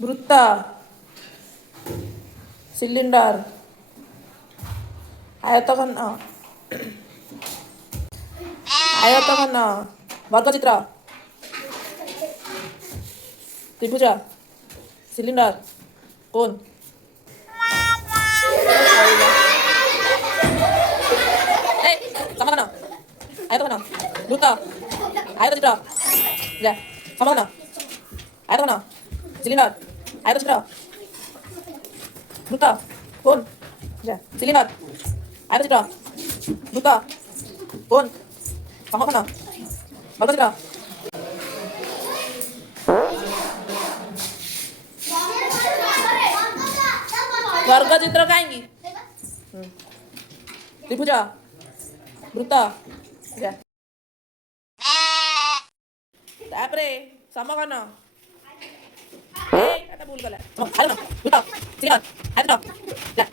ବୃତ୍ତ, cylinder, ଆୟତଘନ, ଆୟତଘନ, ବର୍ଗଚିତ୍ର, ତ୍ରିଭୁଜ, cylinder, କୋନ୍। ଏ ସମଘନ, ଆୟତଘନ, ବୃତ୍ତ, ଆୟତଚିତ୍ର, ଯା ସମଘନ, ଆୟତଘନ, cylinder, ଆୟତଚିତ୍ର, ବୃତ୍ତ, କୋନ୍, ଯା cylinder, ଆୟତଚିତ୍ର, ବୃତ୍ତ, କୋନ୍, ସମଘନ, ବର୍ଗଚିତ୍ର। ବର୍ଗଚିତ୍ର କାହିଁକି? ତ୍ରିଭୁଜ, ବୃତ୍ତ, ଯା ତାପରେ ସମଘନ, ଏଟା ଭୁଲ କଲା। ଆୟତନ, ବୃତ୍ତ, ସିଲିଣ୍ଡର, ଆୟତଚିତ୍ର, ଯା